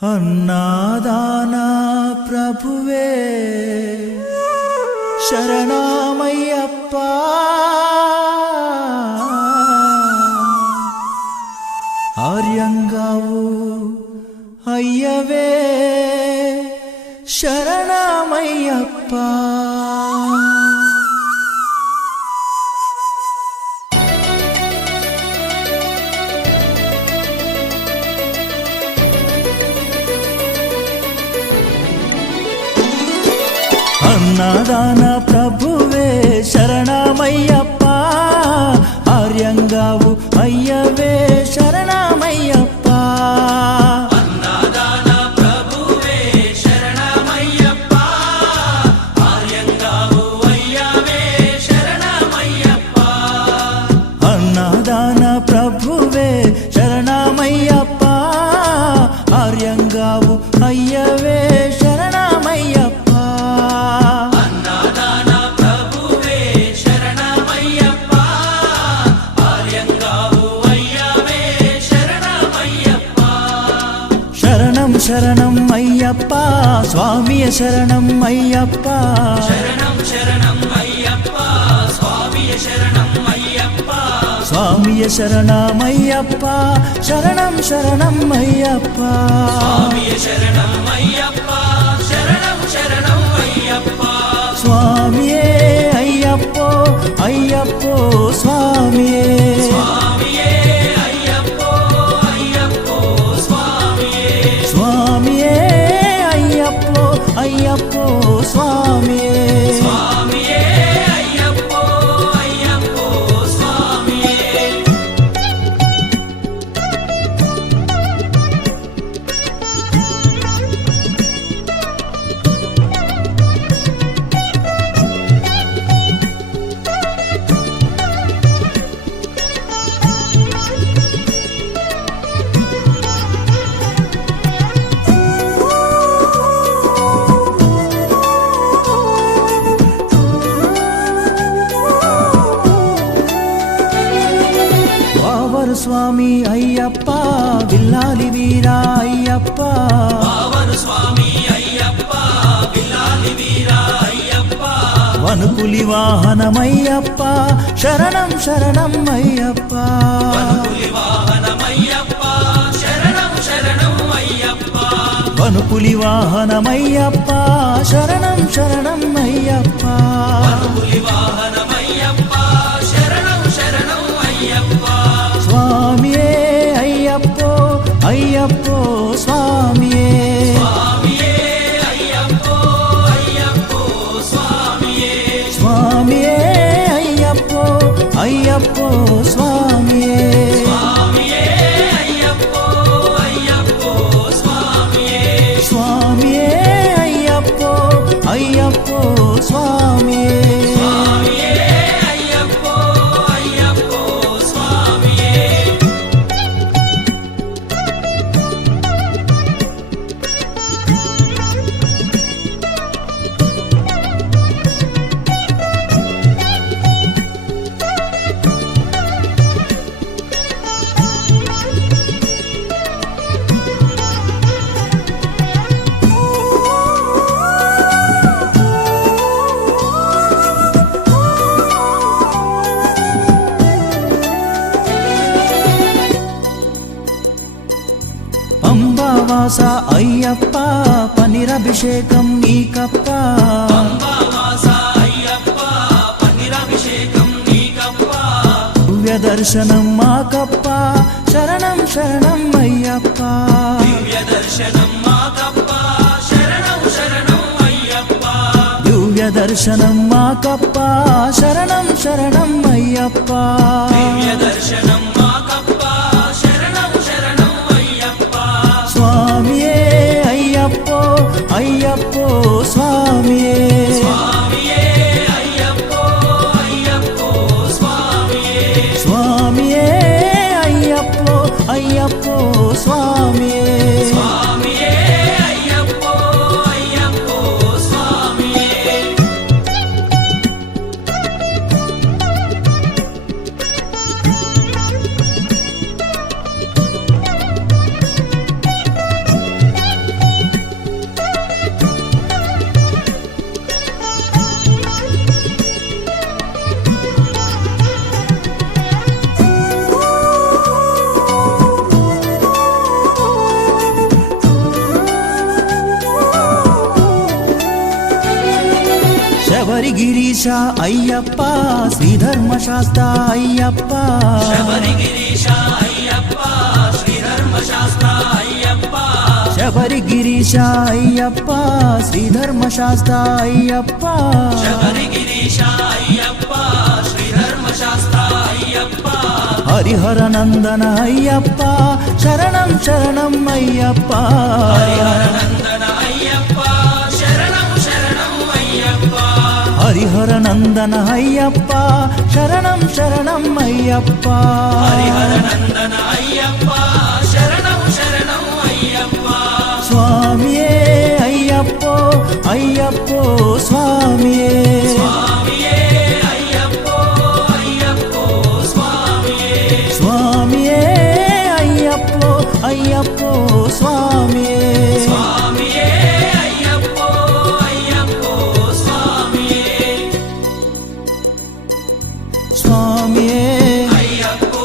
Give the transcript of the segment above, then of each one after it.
अन्नादान प्रभुवे शरणमय्यप्पा आर्यंगावु अय्यवे शरणमय्यप्पा। అన్నదాన ప్రభువే శరణమయ్యప్ప ఆర్యంగావు అయ్యవే శరణమయ్యప్ప అన్నదాన ప్రభువే శరణమయ్యప్ప ఆర్యంగావు అయ్యవే శరణమయ్యప్ప అన్నదాన ప్రభువే శరణమయ్యప్ప ఆర్యంగావు అయ్యవే శరణమయ్యప్ప అన్నదాన ప్రభువే శరణమయ్యప్ప ఆర్యంగావు అయ్యవే శరణమయ్యప్ప శరణం శరణం అయ్యప్ప స్వామియ శరణం అయ్యప్ప శరణం శరణం అయ్యప్ప స్వామియ శరణం అయ్యప్ప స్వామియ శరణమయ్యప్ప శరణం శరణం అయ్యప్ప స్వామియ శరణం అయ్యప్ప శరణం శరణం అయ్యప్ప స్వామియే అయ్యప్పో అయ్యప్పో స్వామియే స్వామియే అయ్యప్పో అయ్యప్పో స్వామియే స్వామియే అయ్యప్పో అయ్యప్పో స్వామియే స్వామియే అయ్యప్పో అయ్యప్పో స్వామియే వావరు స్వామి అయ్యప్ప విల్లాలి వీరా అయ్యప్ప పావన స్వామి అయ్యప్ప విల్లాలి వీరా అయ్యప్ప వనుపులి వాహనమయ్యప్ప శరణం శరణం అయ్యప్ప పులి వాహనమయ్యప్ప శరణం శరణం అయ్యప్ప వనుపులి వాహనమయ్యప్ప శరణం శరణం అయ్యప్ప పులి వాహనమయ్యప్ప శరణం శరణం అయ్యప్ప స్వామియే అయ్యప్పో అయ్యప్పో స్వామియే స్వామియే అయ్యప్పో అయ్యప్పో స్వామియే స్వామియే అయ్యప్పో అయ్యప్పో స్వామియే స్వామియే అయ్యప్పో అయ్యప్పో స్వామియే స్వామియే అయ్యప్పో అయ్యప్పో స్వామియే స్వామియే అయ్యప్పో అయ్యప్పో స్వామియే పంబావాస అయ్యప్ప పనిరభిషేకం నీకప్ప అంబావాస అయ్యప్ప పన్నీరాభిషేకం నీకప్ప దివ్య దర్శనం మాకప్ప శరణం శరణం అయ్యప్ప దివ్య దర్శనం మాకప్ప శరణం శరణం అయ్యప్ప దివ్య దర్శనం మాకప్ప శరణం శరణం అయ్యప్ప దివ్య దర్శనం మాకప్ప శరణం శరణం అయ్యప్ప స్వామియే అయ్యప్పో అయ్యప్పో స్వామియే స్వామియే అయ్యప్పో అయ్యప్పో స్వామియే స్వామియే అయ్యప్పో అయ్యప్పో స్వామియే స్వామియే అయ్యప్పో అయ్యప్పో స్వామియే శబరిగిరీశ అయ్యప్ప శ్రీధర్మశాస్త్ర అయ్యప్ప శబరిగిరీశ అయ్యప్ప శ్రీధర్మశాస్త్ర అయ్యప్ప శబరి గిరీశ అయ్యప్ప శ్రీధర్మశాస్త్ర అయ్యప్ప శబరి గిరీశ అయ్యప్ప శ్రీధర్మశాస్త్ర అయ్యప్ప హరిహర నందన అయ్యప్ప శరణం శరణం అయ్యప్ప హరిహర నందన అయ్యప్ప శరణం శరణం అయ్యప్ప హరిహర నందన అయ్యప్ప శరణం శరణం అయ్యప్ప హరిహర నందన అయ్యప్ప శరణం శరణం అయ్యప్ప స్వామియే అయ్యప్పో అయ్యప్పో స్వామియే స్వామియే అయ్యప్పో అయ్యప్పో స్వామియే స్వామియే అయ్యప్పో అయ్యప్పో స్వామియే స్వామియే అయ్యప్పో అయ్యప్పో స్వామియే స్వామియే అయ్యప్పో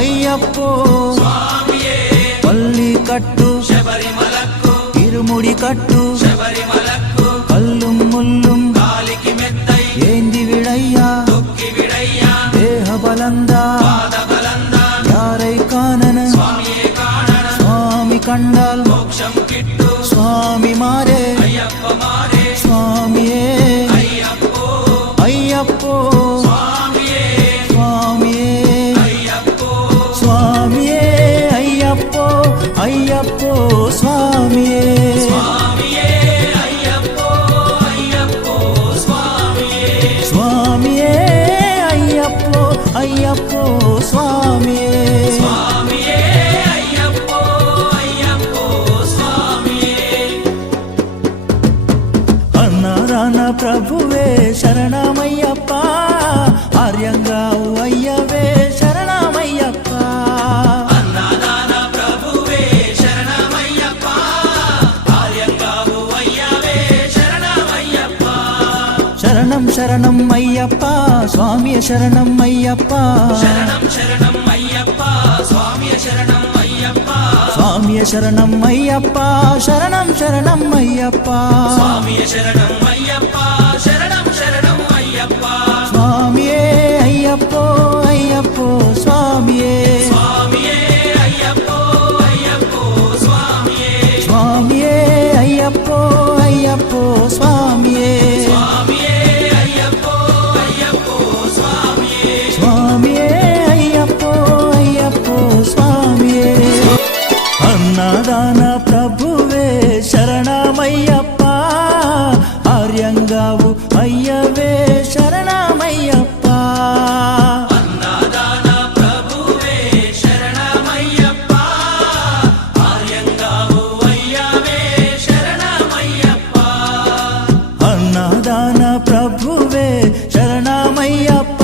అయ్యప్పో స్వామియే పల్లి కట్టు శబరిమలకు ఇరుముడి కట్టు శబరిమలకు కల్లుం ముల్లుం కాలికి మెత్తై ఏంది విడయ్యా తొక్కి విడయ్యా దేహ బలందా పాద బలందా యారై కానన స్వామియే కాణన స్వామి కండాల్ మోక్షం కిట్టు స్వామి మారే అయ్యప్ప మారే స్వామియే అయ్యప్పో అయ్యప్పో స్వామియే స్వామియే అయ్యప్పో స్వామియే అయ్యప్పో అయ్యప్పో స్వామియే స్వామియే అయ్యప్పో అయ్యప్పో స్వామియే స్వామియే అయ్యప్పో అయ్యప్పో స్వామియే స్వామియే అయ్యప్పో అయ్యప్పో స్వామియే అన్నారాన ప్రభువే శరణమయ్యప్ప ఆర్యంగా అయ్యవే శరణమయ్యప్ప అన్నదాన ప్రభువే శరణమయ్యప్ప ఆర్యంగావు అయ్యవే శరణమయ్యప్ప శరణం శరణం అయ్యప్ప స్వామియ శరణం అయ్యప్ప శరణం శరణం అయ్యప్ప స్వామియ శరణం అయ్యప్ప స్వామియ శరణం అయ్యప్ప శరణం శరణం అయ్యప్ప స్వామియ శరణం అయ్యప్ప శరణం శరణం అయ్యప్ప స్వామియే అయ్యప్పో అయ్యప్పో స్వామియే స్వామియే అయ్యప్పో అయ్యప్పో స్వామియే స్వామియే అయ్యప్పో అయ్యప్పో స్వామియే స్వామియే అయ్యప్పో అయ్యప్పో స్వామియే స్వామియే అయ్యప్పో అయ్యప్పో స్వామియే అన్నదాన ప్రభువే శరణమయ్యప్ప ఆర్యంగావు అయ్యవే శరణమయ్యప్ప అన్నదాన ప్రభువే శరణమయ్యప్ప ఆర్యంగావు అయ్యవే శరణమయ్యప్ప అన్నదాన ప్రభువే శరణమయ్యప్ప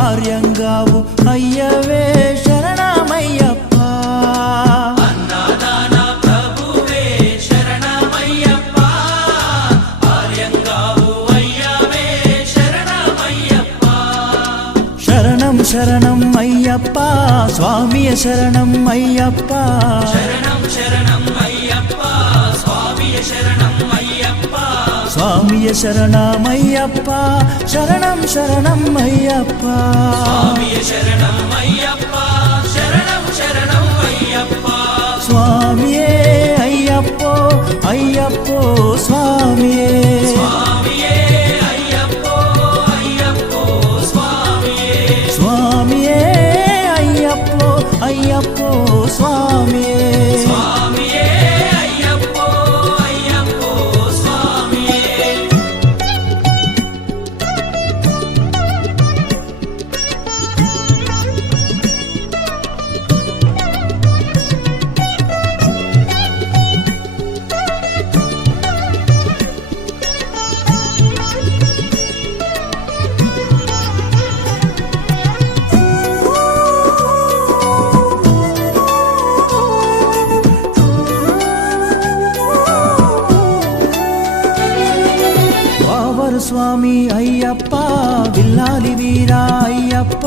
ఆర్యంగావు అయ్యవే శరణమయ్యప్ప అన్నదాన ప్రభువే శరణమయ్యప్ప ఆర్యంగావు అయ్యవే శరణమయ్యప్ప శరణం శరణం అయ్యప్ప స్వామియ శరణం అయ్యప్ప శరణం శరణం అయ్యప్ప స్వామియ శరణం అయ్యప్ప స్వామియ శరణమయ్యప్ప శరణం శరణం అయ్యప్ప స్వామియ శరణం అయ్యప్ప శరణం శరణం అయ్యప్ప స్వామియే అయ్యప్పో అయ్యప్పో స్వామియే స్వామియే అయ్యప్పో అయ్యప్పో స్వామియే స్వామియే అయ్యప్పో అయ్యప్పో స్వామియే స్వామియే అయ్యప్పో అయ్యప్పో స్వామియే స్వామి అయ్యప్ప విల్లాలి వీరా అయ్యప్ప